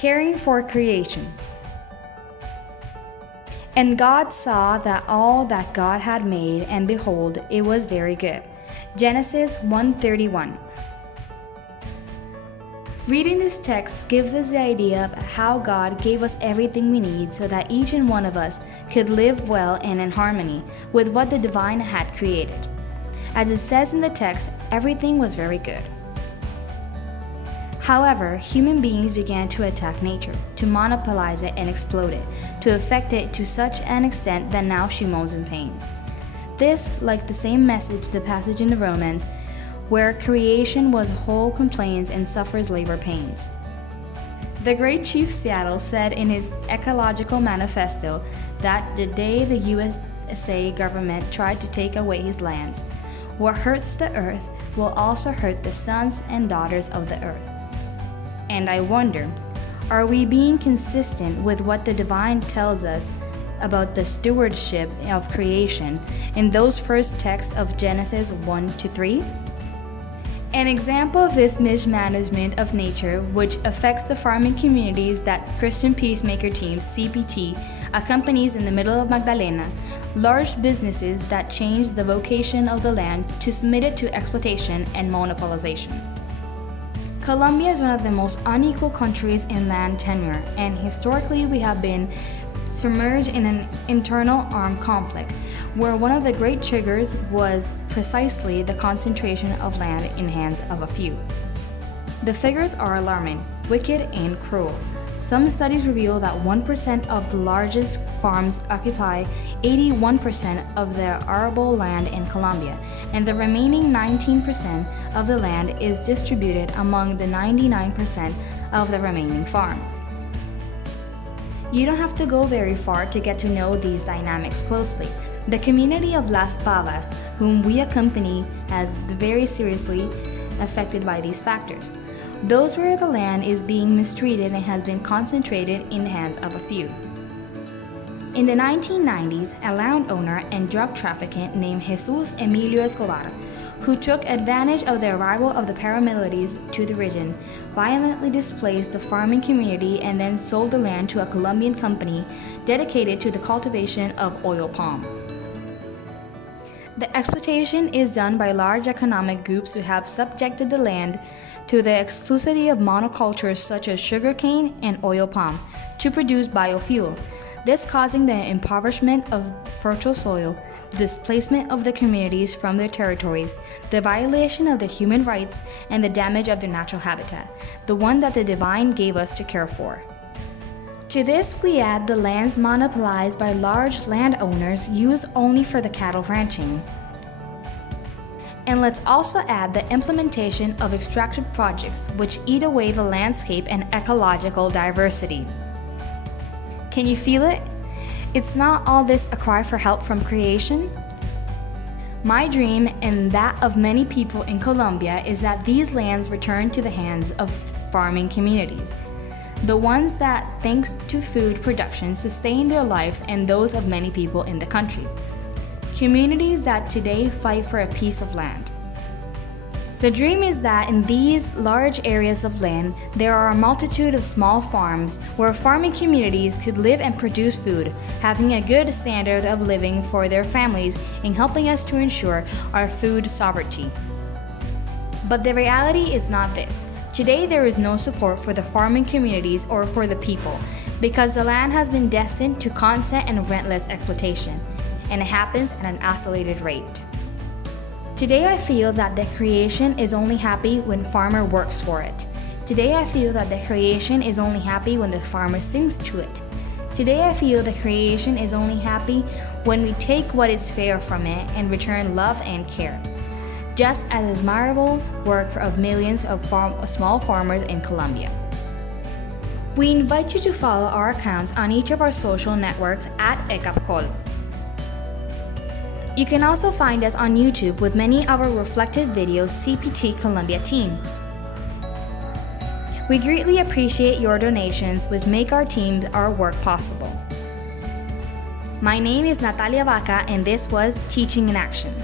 Caring for creation. And God saw that all that God had made, and behold, it was very good. Genesis 1:31. Reading this text gives us the idea of how God gave us everything we need so that each and one of us could live well and in harmony with what the divine had created. As it says in the text, everything was very good. However, human beings began to attack nature, to monopolize it and exploit it, to affect it to such an extent that now she moans in pain. This, like the same message the passage in the Romans, where creation was whole complains and suffers labor pains. The great Chief Seattle said in his ecological manifesto that the day the USA government tried to take away his lands, what hurts the earth will also hurt the sons and daughters of the earth. And I wonder, are we being consistent with what the divine tells us about the stewardship of creation in those first texts of Genesis 1-3? An example of this mismanagement of nature, which affects the farming communities that Christian Peacemaker Team (CPT) accompanies in the middle of Magdalena, large businesses that change the vocation of the land to submit it to exploitation and monopolization. Colombia is one of the most unequal countries in land tenure, and historically we have been submerged in an internal armed conflict, where one of the great triggers was precisely the concentration of land in hands of a few. The figures are alarming, wicked, and cruel. Some studies reveal that 1% of the largest farms occupy 81% of the arable land in Colombia, and the remaining 19% of the land is distributed among the 99% of the remaining farms. You don't have to go very far to get to know these dynamics closely. The community of Las Pavas, whom we accompany, is very seriously affected by these factors. Those where the land is being mistreated and has been concentrated in the hands of a few. In the 1990s, a landowner and drug trafficant named Jesus Emilio Escobar, who took advantage of the arrival of the paramilitaries to the region, violently displaced the farming community and then sold the land to a Colombian company dedicated to the cultivation of oil palm. The exploitation is done by large economic groups who have subjected the land to the exclusivity of monocultures such as sugarcane and oil palm to produce biofuel, this causing the impoverishment of fertile soil, the displacement of the communities from their territories, the violation of their human rights, and the damage of their natural habitat, the one that the divine gave us to care for. To this we add the lands monopolized by large landowners used only for the cattle ranching. And let's also add the implementation of extractive projects which eat away the landscape and ecological diversity. Can you feel it? It's not all this a cry for help from creation? My dream, and that of many people in Colombia, is that these lands return to the hands of farming communities, the ones that, thanks to food production, sustain their lives and those of many people in the country. Communities that today fight for a piece of land. The dream is that in these large areas of land, there are a multitude of small farms where farming communities could live and produce food, having a good standard of living for their families and helping us to ensure our food sovereignty. But the reality is not this. Today there is no support for the farming communities or for the people, because the land has been destined to constant and relentless exploitation, and it happens at an isolated rate. Today I feel that the creation is only happy when farmer works for it. Today I feel that the creation is only happy when the farmer sings to it. Today I feel the creation is only happy when we take what is fair from it and return love and care. Just as admirable work of millions of small farmers in Colombia. We invite you to follow our accounts on each of our social networks at @ecapcol. You can also find us on YouTube with many of our reflected videos CPT Colombia team. We greatly appreciate your donations which make our teams our work possible. My name is Natalia Vaca and this was Teaching in Action.